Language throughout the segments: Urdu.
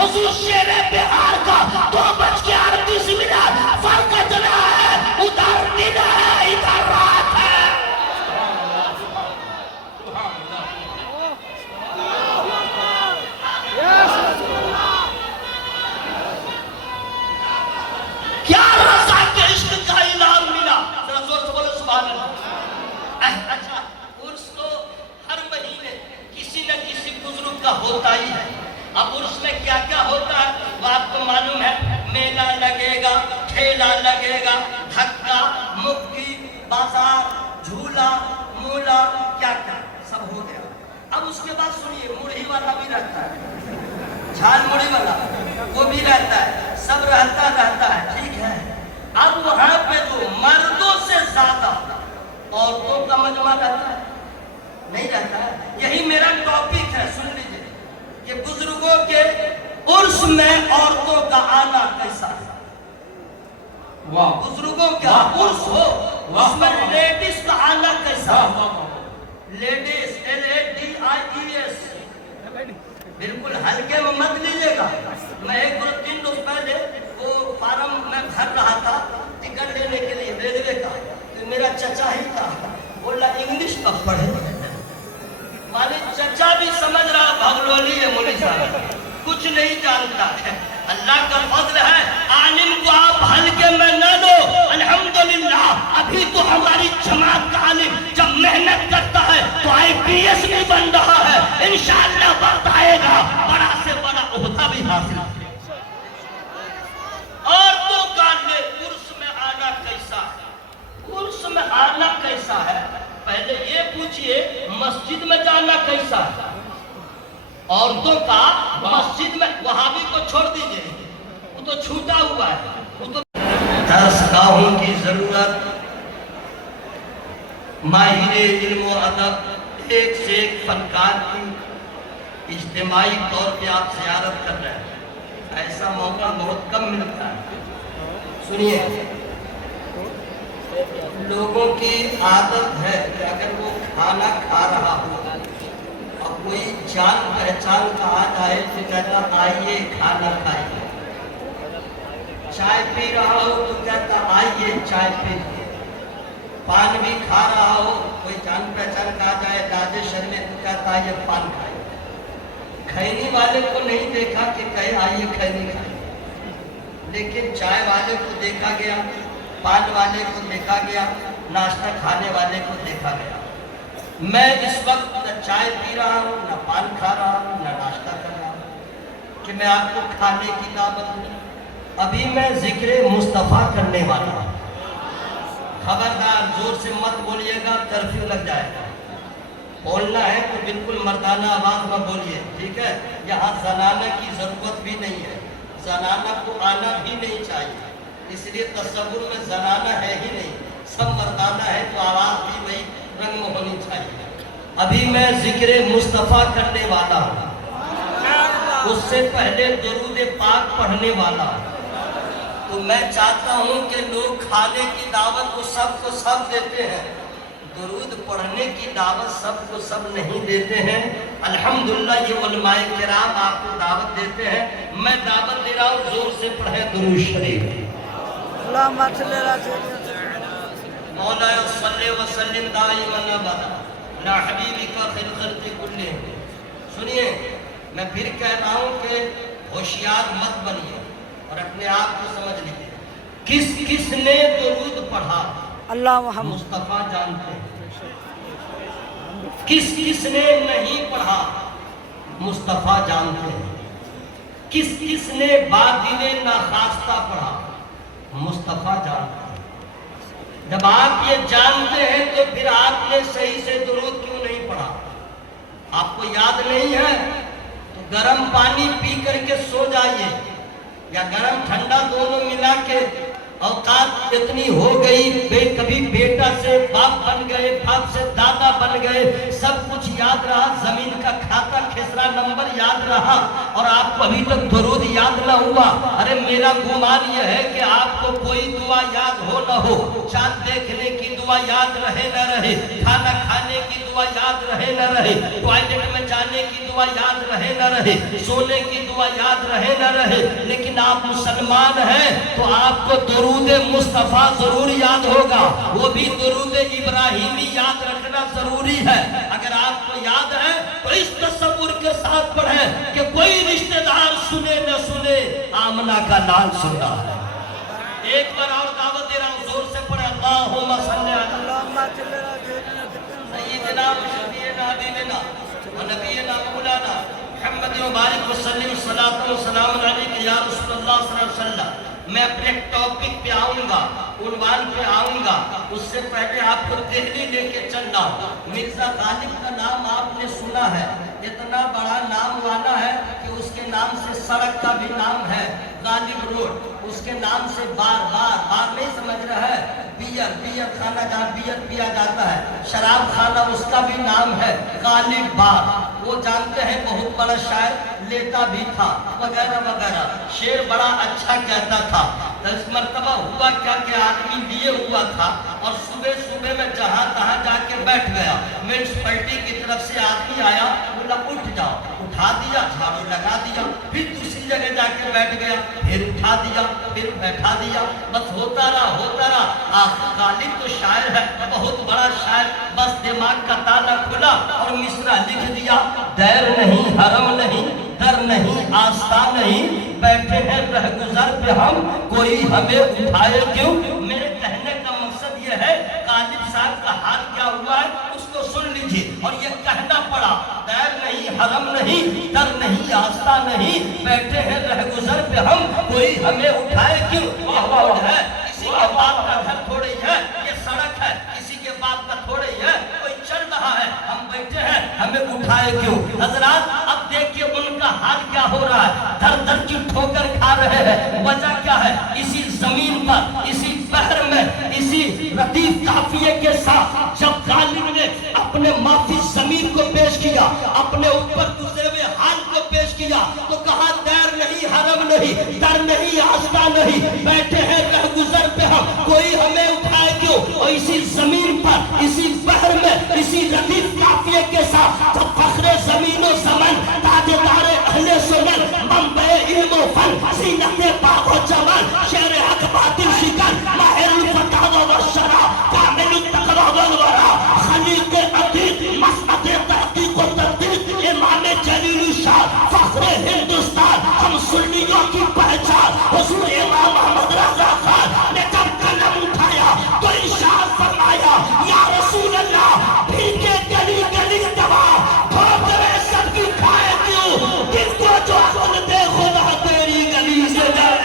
حضور شیر بہار کا 2:38 فرق اتنا ہے، ادھر دن ہے ادھر رات ہے۔ کیا رضا کے عشق کا انعام ملا؟ ذرا زور سے بولو سبحان اللہ۔ اچھا عرس تو ہر مہینے کسی نہ کسی بزرگ کا ہوتا ہی ہے۔ اب عرس میں کیا کیا ہوتا ہے وہ آپ کو معلوم ہے، میلہ لگے گا، ٹھیلا لگے گا، دھکا، مکی، بازار، جھولا، مولا، کیا کیا سب ہو گیا۔ اب اس کے بعد سنیے، مڑھی والا بھی رہتا ہے، جھال مڑھی والا وہ بھی رہتا ہے، سب رہتا ہے، ٹھیک ہے۔ اب وہاں پہ جو مردوں سے زیادہ عورتوں کا مجمع رہتا ہے، نہیں رہتا ہے۔ یہی میرا ٹاپک ہے، سن لیجئے کہ بزرگوں کے عرس میں عورتوں کا آنا کیسا ہے۔ بزرگوں کا عرس ہو اس میں لیڈیز کا آنا کیسا ہے۔ لیڈیز LADIES بالکل ہلکے میں مت لیجئے گا۔ میں ایک 3 روز پہلے وہ فارم میں بھر رہا تھا ٹکٹ لینے کے لیے ریلوے کا، تو میرا چچا ہی تھا، بولا انگلش کب پڑھے، مانے چچا بھی سمجھ رہا بھگلولی ہے، مولوی صاحب کچھ نہیں جانتا ہے۔ اللہ کا فضل ہے، عالم کو آپ ہلکے میں نہ لو۔ الحمدللہ ابھی تو ہماری جماعت کا عالم جب محنت کرتا ہے تو IPS بھی بن رہا ہے، انشاءاللہ وقت آئے گا بڑا سے بڑا عہدہ بھی حاصل۔ عورتوں کا عرس میں آنا کیسا ہے؟ عرس میں آنا کیسا ہے؟ پہلے یہ پوچھئے مسجد میں جانا کیسا ہے؟ عورتوں کا مسجد میں، وہابی کو چھوڑ دیجئے، وہ تو چھوٹا ہوا ہے، وہ تو درس گاہوں کی ضرورت، ماہر علم و ادب، ایک سے ایک فنکار کی اجتماعی طور پہ آپ زیارت کر رہے ہیں، ایسا موقع بہت کم ملتا ہے۔ سنیے، لوگوں کی عادت ہے کہ اگر وہ کھانا کھا رہا ہو اور کوئی جان پہچان کا آ جائے تو کہتا آئیے کھانا کھائیے، چائے پی رہا ہو تو کہتا آئیے چائے پیئیے، پان بھی کھا رہا ہو کوئی جان پہچان کا آ جائے راجیشر میں تو کہتا آئیے پان کھائیے۔ کھینی والے کو نہیں دیکھا کہ کہے آئیے کھینی کھائیے، لیکن چائے والے کو دیکھا گیا، پان والے کو دیکھا گیا، ناشتہ کھانے والے کو دیکھا گیا۔ میں اس وقت نہ چائے پی رہا ہوں، نہ پان کھا رہا ہوں، نہ ناشتہ کر رہا ہوں کہ میں آپ کو کھانے کی دعوت دوں۔ ابھی میں ذکر مصطفیٰ کرنے والا ہوں، خبردار زور سے مت بولیے گا، کرفیو لگ جائے گا۔ بولنا ہے تو بالکل مردانہ آواز میں بولیے، ٹھیک ہے؟ یہاں زنانہ کی ضرورت بھی نہیں ہے، زنانہ کو آنا بھی نہیں چاہیے، اس لیے تصور میں زنانہ ہے ہی نہیں، سب مردانہ ہے تو آواز بھی وہی رنگ میں ہونی چاہیے۔ ابھی میں ذکر مصطفیٰ کرنے والا ہوں، اس سے پہلے درود پاک پڑھنے والا ہوں۔ تو میں چاہتا ہوں کہ لوگ کھانے کی دعوت کو سب دیتے ہیں، درود پڑھنے کی دعوت سب کو سب نہیں دیتے ہیں۔ الحمدللہ یہ علماء کرام آپ کو دعوت دیتے ہیں، میں دعوت دے رہا ہوں، زور سے پڑھیں درود شریف۔ اللہم صلی اللہ علیہ وسلم مولا صلی وسلم دائما ابدا لا حبیبک خیر خلق کلہم۔ سنیے، میں پھر کہتا ہوں کہ ہوشیار مت بنیے اور اپنے آپ کو سمجھ لیجیے، کس نے درود پڑھا اللہ محمد مصطفیٰ جانتے ہیں، کس نے نہیں پڑھا مصطفیٰ جانتے ہیں، کس نے باطل ناخواستہ پڑھا مصطفیٰ جانتے ہیں۔ جب آپ یہ جانتے ہیں تو پھر آپ نے صحیح سے درود کیوں نہیں پڑھا؟ آپ کو یاد نہیں ہے تو گرم پانی پی کر کے سو جائیے، یا گرم ٹھنڈا دونوں ملا کے۔ اوقات اتنی ہو گئی، کبھی بیٹا سے باپ بن گئے، باپ سے دادا بن گئے، سب کچھ یاد رہا، زمین کا کھاتا کھسرا نمبر یاد رہا، اور آپ کو ابھی تک درود یاد نہ ہوا۔ ارے میرا گمان یہ ہے کہ آپ کو کوئی دعا یاد ہو نہ ہو، چاند دیکھنے کی دعا یاد رہے نہ رہے، کھانا کھائے کھانے کی دعا یاد رہے نہ رہے, ٹوائلٹ میں جانے کی دعا یاد رہے نہ رہے, سونے کی دعا یاد رہے نہ رہے, لیکن آپ مسلمان ہیں تو آپ کو درود مصطفیٰ ضرور یاد ہوگا, وہ بھی درود ابراہیمی یاد رکھنا ضروری ہے. اگر آپ کو یاد ہے تو اس تصور کے ساتھ پڑھیں کہ کوئی رشتہ دار سنے نہ سنے, آمنہ کا نام سننا ہے. ایک بار اور دعوت دے رہا ہوں, زور سے پڑھیں اللہم صلی علی اللهم صل على سيدنا سیدنا و شفیعنا حبیبنا و نبینا مولانا محمد مبارک وسلم صلاۃ و سلام علیک یا رسول اللہ صلی اللہ علیہ وسلم. میں اپنے ٹاپک پہ آؤں گا, عنوان پہ آؤں گا, اس سے پہلے آپ کو دہلی لے کے چل رہا ہوں. مرزا غالب کا نام آپ نے سنا ہے, اتنا بڑا نام والا ہے کہ اس کے نام سے سڑک کا بھی نام ہے غالب روڈ, اس کے نام سے بار نہیں سمجھ رہا ہے, بیئر کھانا جہاں بیئر پیا جاتا ہے, شراب کھانا اس کا بھی نام ہے غالب بار. وہ جانتے ہیں بہت بڑا شاعر لیتا بھی تھا وغیرہ وغیرہ, شعر بڑا اچھا کہتا تھا. 10 مرتبہ ہوا کیا کہ آدمی لیے ہوا تھا اور صبح میں جہاں تہاں جا کے بیٹھ گیا. میونسپلٹی کی طرف سے آدمی آیا, بولا اٹھ جاؤ, اٹھا دیا, جھاڑو لگا دیا, پھر دوسری جگہ جا کے بیٹھ گیا, پھر اٹھا دیا, پھر بیٹھا دیا, بس ہوتا رہا. غالب تو شاعر ہے, بہت بڑا شاعر, بس دماغ کا تالا کھلا اور مصرع لکھ دیا, دیر نہیں حرم نہیں در نہیں آستان نہیں, بیٹھے ہیں رہ گزر پہ ہم, کوئی ہمیں اٹھائے کیوں. میرے کہنے کا مقصد یہ ہے غالب صاحب کا حال کیا ہوا ہے اس کو سن لیجئے, اور یہ کہنا پڑا دیر نہیں حرم نہیں در نہیں آستان نہیں, بیٹھے ہیں رہ گزر پہ ہم, کوئی ہمیں اٹھائے کیوں. یہ روڈ ہے, کسی کے باپ کا گھر تھوڑے ہی ہے, یہ سڑک ہے, کسی کے باپ کا تھوڑے ہی ہے, کوئی چل رہا ہے, ہم بیٹھے ہیں, ہمیں اٹھائے کیوں. حضرات اب دیکھیے ان کا حال کیا ہو رہا ہے, در در کی ٹھوکر کھا رہے ہیں. وجہ کیا ہے, اسی زمین پر, اسی بحر میں, اسی ردیف قافیے کے ساتھ جب غالب نے اپنے معافی ضمیر کو پیش کیا, اپنے اوپر گزرے ہوئے حال کو پیش کیا, تو کہا دیر نہیں حرم نہیں در نہیں آستہ نہیں, بیٹھے ہیں رہ گزر پہ ہم, کوئی ہمیں اٹھائے کیوں. اور اسی زمین پر, اسی بحر میں, اسی ردیف قافیے کے ساتھ جب فخر زمین و زمن, تاجدار اہل سنن, منبع علم و فن, زینت باغ و جوان, شعر حق باطل شکن, ماہر الفتاوی و شرع, کامل التقوی والورع, خلیق عتیق, مسند تحقیق و تدقیق, امام جلیل الشان, فخر ہندوستان, ہم سنیوں کی پہچان, حضور امام محمد رضا خان نے جب قلم اٹھایا تو ارشاد فرمایا, یا رسول اللہ بھیگے گلی گلی دوا, بھوک میں سب کی کھائے کیوں, جن کو جو خود دے خدا تیری گلی سے جائے.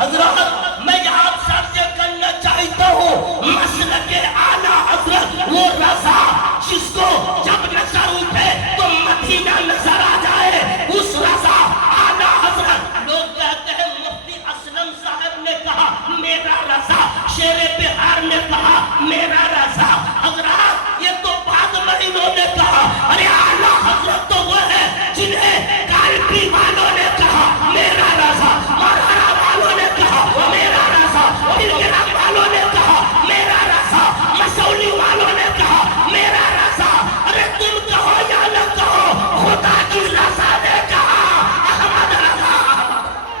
حضرات میں یہاں آپ سے کرنا چاہتا ہوں, مسلک اعلیٰ حضرت وہ رضا جس کو جب نظر اٹھے تو مدینہ نظر آ جائے, اس رضا اعلیٰ حضرت. لوگ کہتے ہیں مفتی اسلم صاحب نے کہا میرا رضا, شیر بہار نے کہا میرا رضا. حضرات یہ تو بعد میں انہوں نے کہا, ارے اعلیٰ حضرت تو وہ ہے جنہیں کالپی والوں نے کہا میرا رضا, مولانا والوں نے کہا میرا رضا, پھر والوں نے کہا میرا رضا, مسولی والوں نے کہا میرا رضا. ارے تم کہو یا نہ کہو, خدا کی رضا نے کہا احمد رضا.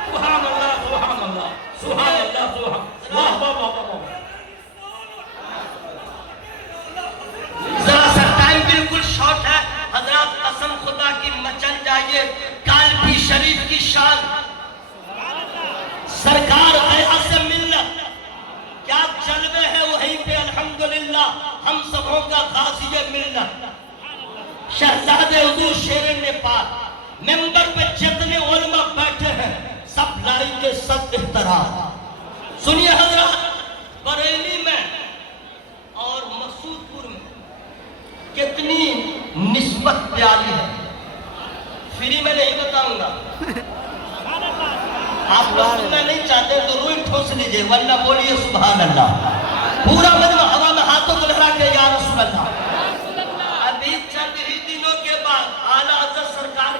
سبحان اللہ سبحان اللہ سبحان اللہ سبحان اللہ. واہ واہ واہ. ذرا سا ٹائم بالکل شارٹ ہے حضرات, قسم خدا کی مچل جائیے کالپی شریف کی شان. سرکار آیا سے ملت, کیا جلوے ہیں وہیں پہ الحمدللہ, ہم سبوں کا خاص یہ ملت. شہزاد حضور شیر نیپال, ممبر پہ جتنے علماء بیٹھے ہیں سب لائیں گے سب احترام. سنیے حضرات, بریلی میں اور مسعود پور میں کتنی نسبت پیاری ہے, فری میں نہیں بتاؤں گا, آپ لوگ سننا نہیں چاہتے تو روئی ٹھوس لیجئے, ورنہ بولیے سبحان اللہ. پورا مجمع ہوا میں ہاتھوں کو لہرا کے یا رسول اللہ. ابھی چند ہی دنوں کے بعد اعلیٰ حضرت سرکار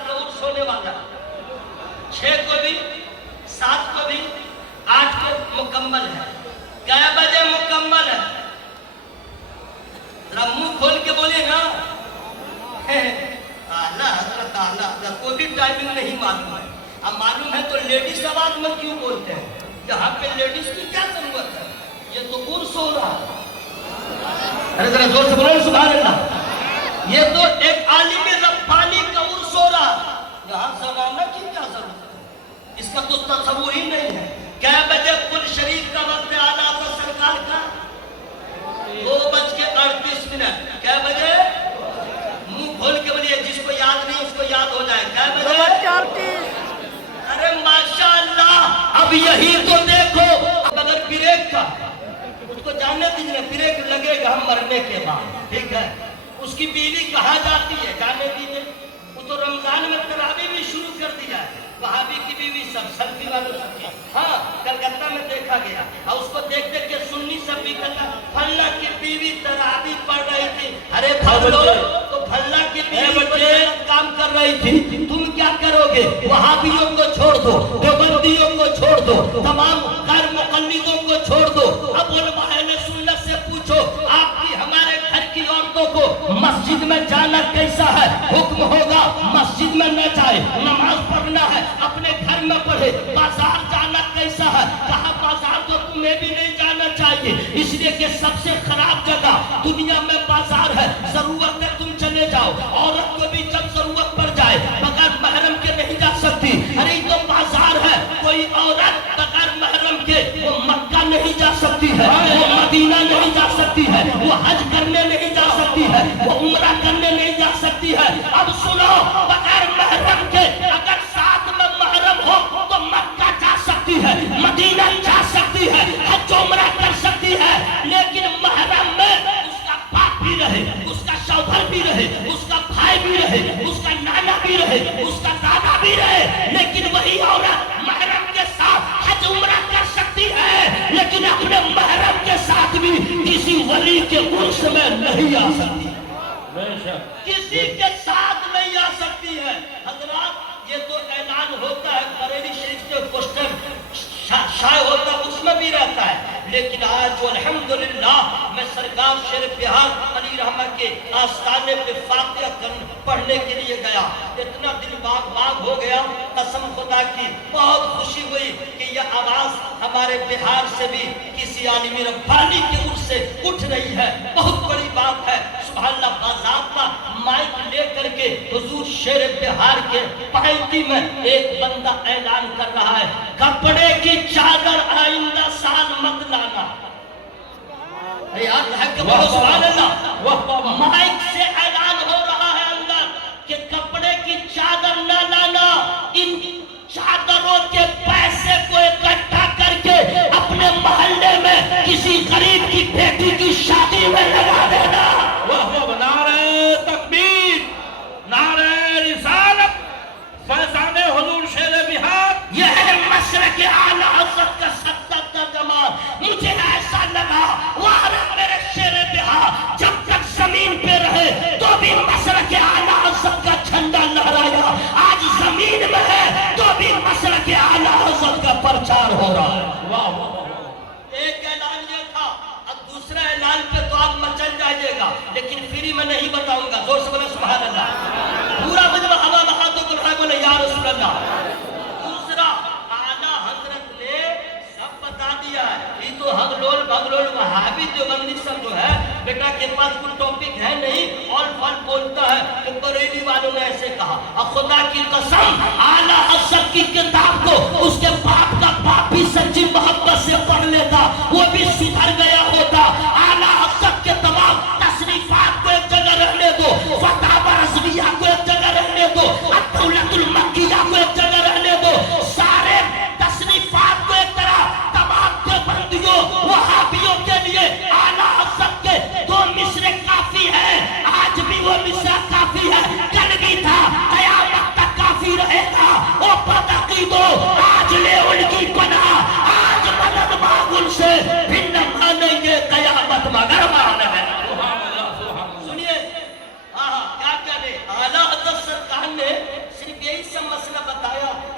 مکمل ہے؟ کیا بجے مکمل ہے؟ ذرا منہ کھول کے بولے نا. اعلیٰ حضرت کوئی بھی ٹائمنگ نہیں معلوم ہے. اب معلوم ہے تو لیڈیز آواز میں کیوں بولتے ہیں؟ یہاں پہ لیڈیز کی کیا ضرورت ہے؟ یہ تو عرس ہو رہا ہے. ارے ذرا زور سے بولو سبحان اللہ. یہ تو ایک عالم ربانی کا عرس ہو رہا ہے. یہاں زنانہ کی کیا ضرورت ہے؟ اس کا تو تصور ہی نہیں ہے. کیا بجے کل شریف کا وقت اعلیٰ حضرت سرکار کا 2:38. کیا بجے؟ منہ کھول کے بولیے، جس کو یاد نہیں اس کو یاد ہو جائے. کیا بجے؟ ارے ماشاءاللہ. اب یہی تو دیکھو. اب اگر بریک کا اس کو جاننے دیجیے، بریک لگے گا ہم مرنے کے بعد، ٹھیک ہے؟ اس کی بیوی کہاں جاتی ہے جاننے دیجیے. وہ تو رمضان میں تراویح بھی شروع کر دیا ہے. وہابی کی بیوی سب سلفی والوں سب. ہاں کلکتہ میں دیکھا گیا اور اس کو دیکھ دیکھ کے سنی سب بھی کہتا پھلا کی بیوی تراویح پڑھ رہی تھی. ارے بھلو تو پھلا کی بیوی غلط کام کر رہی تھی، تم کیا کرو گے؟ وہابیوں کو چھوڑ دو، دیوبندیوں کو چھوڑ دو، تمام غیر مقلدوں کو چھوڑ دو. اب علماء اہل سنت سے پوچھو آپ کی ہمارے گھر کی عورتوں کو مسجد میں جانا کیسا ہے؟ حکم ہوگا مسجد میں نہ جائے، نماز پڑھنا ہے اپنے گھر میں پڑھے. بازار جانا کیسا ہے؟ کہا بازار تو تمہیں بھی نہیں جانا چاہیے، اس لیے کہ سب سے خراب جگہ دنیا میں بازار ہے. ضرورت ہے تم چلے جاؤ. عورت کو بھی جب ضرورت پڑ جائے بغیر محرم کے نہیں جا سکتی. ارے تو بازار ہے. کوئی عورت بغیر محرم کے وہ مکہ نہیں جا سکتی ہے، وہ مدینہ نہیں جا سکتی ہے، وہ حج کرنے نہیں جا سکتی ہے، وہ عمرہ کرنے نہیں جا سکتی ہے. اب سنو، بغیر محرم کے اگر ساتھ میں محرم ہو تو مکہ جا سکتی ہے، مدینہ جا سکتی ہے، حج عمرہ کر سکتی ہے. لیکن محرم میں اس کا باپ بھی رہے، اس کا شوہر بھی رہے، اس کا بھائی بھی رہے، اس کا نانا بھی رہے، اس کا دادا بھی رہے. لیکن وہی عورت محرم کے ساتھ حج عمرہ کر سکتی ہے، لیکن اپنے محرم کے ساتھ بھی کسی ولی کے عرس میں نہیں آ سکتی، کسی کے ساتھ نہیں آ سکتی ہے. حضرات یہ تو اعلان ہوتا ہے، بریلی شریف کے پوسٹر شائع ہوتا ہے، اس میں بھی رہتا ہے. لیکن آج الحمدللہ میں سرکار شیر بہار علی رحمہ کے آستانے پہ فاتحہ پڑھنے کے لیے گیا. اتنا دل باغ ہو گیا، قسم خدا کی بہت خوشی ہوئی کہ یہ آواز ہمارے بہار سے بھی کسی عالم ربانی کے عرس سے اٹھ رہی ہے. بہت بڑی بات ہے. سبحان اللہ. باضابطہ مائک لے کر کے حضور شیر بہار کے پہلتی میں ایک بندہ اعلان کر رہا ہے، کپڑے کی چادر آئندہ سال مت لانا. سبحان اللہ. مائک سے اعلان ہو رہا ہے اندر کہ کپڑے کی چادر نہ لانا. ان چادروں کے پیسے کو اکٹھا کر کے اپنے محلے میں کسی غریب کی بیٹی کی شادی میں لگا دینا. نعرہ تکبیر، نعرہ رسالت، فیضان حضور شیر بہار. یہ ہے مشرق اعلیٰ حضرت کا 70 ترجمہ. مجھے ایسا لگا وہاں میرے شیر بہار جب تک زمین پہ رہے تو بھی مشرق اعلیٰ حضرت کا جھنڈا لہرایا. آج زمین میں ہے تو بھی مشرق اعلیٰ حضرت کا پرچار ہو رہا ہے. ایک اعلان یہ تھا، اب دوسرا اعلان پہ تو آپ مچل جائیے گا، لیکن فری میں نہیں بتاؤں گا. زور سے بولے سبحان اللہ. پورا مجھے ہوا بہادر کو اٹھا بولے یا رسول اللہ. دوسرا اعلیٰ حضرت نے سب بتا دیا ہے. یہ تو ہگلول بگلول وہابی دیوبندی سب جو ہے بیٹا کے پاس کوئی ٹاپک ہے نہیں، اور فل بولتا ہے کہ بریلی والوں نے ایسے کہا. اور خدا کی قسم اعلیٰ حضرت کی کتاب کو اس کے باپ کا باپ بھی سچی محبت سے پڑھ لیتا، وہ بھی سدھر گیا ہوتا. اعلیٰ حضرت کے تمام تصریفات کو ایک جگہ رہنے دو، فتاوی رضویہ کو ایک جگہ رہنے دو، الدولۃ المکیہ کو ایک جگہ رہنے دو. سارے تصریفات کو ایک طرح تمام دیوبندیوں وہابیوں کے لیے اعلیٰ حضرت کے 2 مصرے کافی ہے. آج بھی وہ مصرع کافی ہے، کل بھی تھا، قیامت تک کافی رہے گا. وہ بدعقیدوں آج لے ان کی پناہ، آج مدد مانگ ان سے، پھر نہ مانیں گے قیامت مگر مانے میں. سنیے کیا کہنے اعلیٰ حضرت سرکار نے صرف یہی سب مسئلہ بتایا.